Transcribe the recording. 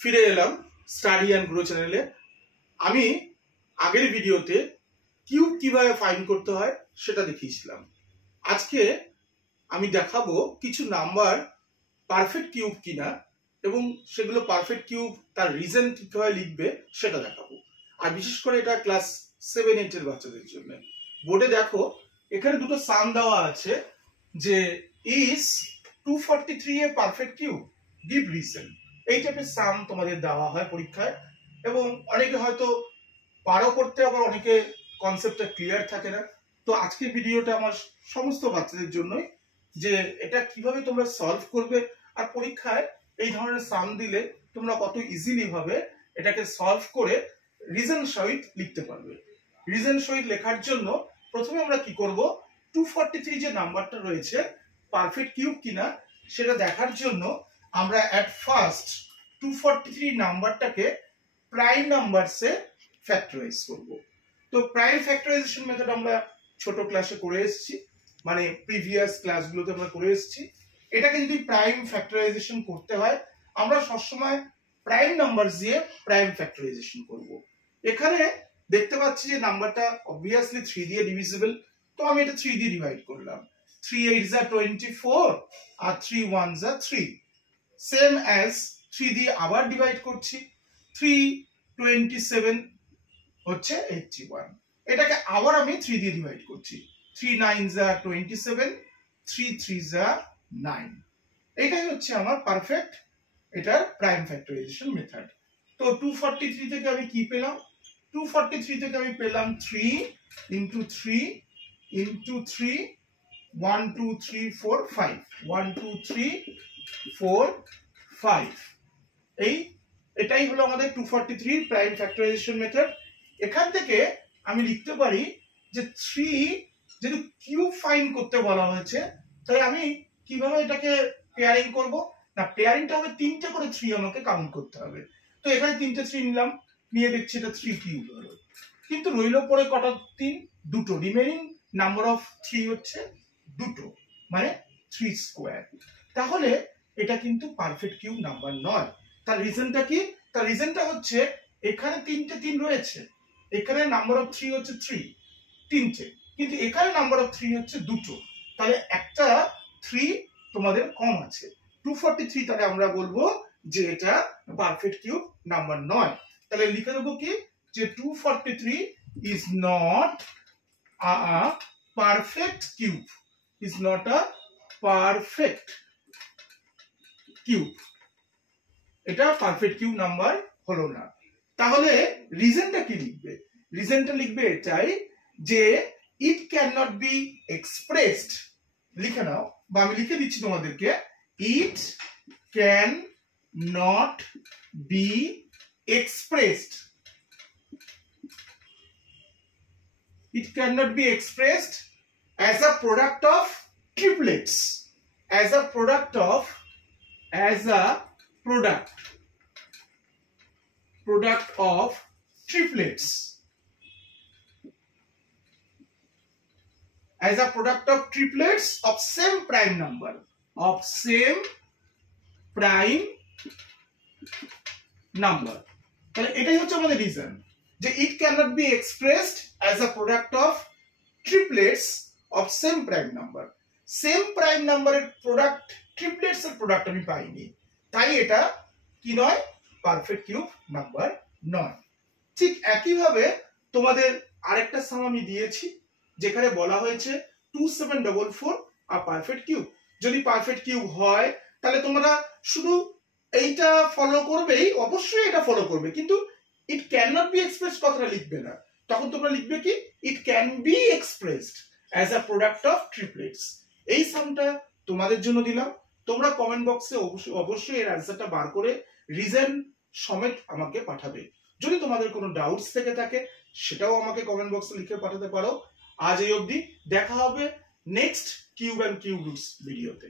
ফিরে এলাম study and grow চ্যানেলে। আমি আগের ভিডিওতে কিউব কিভাবে ফাইন্ড করতে হয় সেটা দেখিয়েছিলাম। আজকে আমি দেখাবো কিছু নাম্বার পারফেক্ট কিউব কিনা এবং সেগুলো পারফেক্ট কিউব তার রিজন কিভাবে লিখবে সেটা দেখাবো। আর বিশেষ করে এটা ক্লাস 7-8 এর বাচ্চাদের জন্য। বোর্ডে দেখো এখানে দুটো সাম দেওয়া আছে যে is 243 A perfect cube, give reason. এই টাইপের সাম তোমাদের দেওয়া হয় পরীক্ষায় এবং অনেকে হয়তো পারো করতে, আবার অনেকে কনসেপ্টটা ক্লিয়ার থাকে না। তো আজকের ভিডিওটা আমার সমস্ত বাচ্চাদের জন্যই, যে এটা কিভাবে তোমরা সলভ করবে আর পরীক্ষায় এই ধরনের সাম দিলে তোমরা কত ইজিলি ভাবে এটাকে সলভ করে রিজন সহিত লিখতে পারবে। রিজন সহিত লেখার জন্য প্রথমে আমরা কি করব, 243 যে নাম্বারটা রয়েছে পারফেক্ট কিউব কিনা সেটা দেখার জন্য আমরা এট ফার্স্ট 243 নাম্বারটাকে প্রাইম নাম্বারসে ফ্যাক্টরাইজ করব। তো প্রাইম ফ্যাক্টরাইজেশন মেথড আমরা ছোট ক্লাসে করে এসেছি, মানে প্রিভিয়াস ক্লাসগুলোতে আমরা করে এসেছি। এটাকে যদি প্রাইম ফ্যাক্টরাইজেশন করতে হয় আমরা সবসময় প্রাইম নাম্বার দিয়ে প্রাইম ফ্যাক্টরাইজেশন করব। এখানে দেখতে পাচ্ছি যে নাম্বারটা অবভিয়াসলি 3 দিয়ে ডিভিজিবল, তো আমি এটা 3 দিয়ে ডিভাইড করলাম। 3 8s are 24 আর 3 1s are 3। সেম অ্যাজ 3 দিয়ে আবার ডিভাইড করছি, 3 27 হচ্ছে 81। এটাকে আবার আমি 3 দিয়ে ডিভাইড করছি, 3 9s are 27, 3 3s are 9। এটাই হচ্ছে আমার পারফেক্ট এটার প্রাইম ফ্যাক্টরাইজেশন মেথড। তো 243 থেকে আমি কি পেলাম, 243 থেকে আমি পেলাম 3 into 3 into 3 1 2 3 4 5 1 2 3 4 5। এটাই হলো আমাদের 243 প্রাইম ফ্যাক্টরাইজেশন মেথড। এখান থেকে আমি লিখতে পারি যে 3 যেহেতু কিউব ফাইন্ড করতে বলা হয়েছে, তাই আমি কিভাবে এটাকে পেয়ারিং করব না, পেয়ারিংটা হবে 3টে করে 3 আমাকে কাউন্ট করতে হবে। তো এখানে 3টে 3 নিলাম, নিয়ে দেখছি এটা 3 কিউব হলো, কিন্তু রইল পরে কটা 3, দুটো। রিমেইনিং নাম্বার অফ 3 হচ্ছে দুটো, মানে 3 স্কয়ার। তাহলে এটা কিন্তু পারফেক্ট কিউব নাম্বার নয়। তার রিজনটা কি? তার রিজনটা হচ্ছে এখানে 3টে 3 রয়েছে, এখানে নাম্বার অফ 3 হচ্ছে 3টে, কিন্তু এখানে নাম্বার অফ 3 হচ্ছে দুটো, তাহলে একটা 3 তোমাদের কম আছে। 243 তাহলে আমরা বলবো যে এটা পারফেক্ট কিউব নাম্বার নয়। তাহলে লিখে দেবো কি, যে 243 is not a perfect cube, is not a perfect cube, এটা পারফেক্ট কিউব নাম্বার হলো না। তাহলে রিজনটা কি লিখবে? রিজনটা লিখবে এটাই যে it cannot be expressed, লিখে নাও বা আমি লিখে দিচ্ছি তোমাদেরকে, it can not be expressed, it cannot be expressed as a product of triplets, as a product of, as a product of triplets, as a product of triplets of same prime number, of same prime number। তাহলে এটাই হচ্ছে আমাদের reason, যে it cannot be expressed as a product of triplets of same prime number। Same prime নাম্বারের product, triplets এর product আমি পাইনি, তাই এটা কি নয়, পারফেক্ট কিউব নাম্বার নয়। ঠিক একইভাবে তোমাদের আরেকটা সাম আমি দিয়েছি যেখানে বলা হয়েছে 2744 আর পারফেক্ট কিউব। যদি পারফেক্ট কিউব হয় তাহলে তোমরা শুধু এইটা ফলো করবেই, অবশ্যই এটা ফলো করবে, কিন্তু it can not be expressed কথাটা লিখবে না। তখন তোমরা লিখবে কি, it can be expressed as a product of triplets. এই সামটা তোমাদের জন্য দিলাম, তোমরা কমেন্ট বক্সে অবশ্যই এর অ্যান্সারটা বার করে রিজন সমেত আমাকে পাঠাবে। যদি তোমাদের কোনো ডাউটস থেকে থাকে সেটাও আমাকে কমেন্ট বক্সে লিখে পাঠাতে পারো। আজ এই অবধি, দেখা হবে next cube and cube roots ভিডিওতে।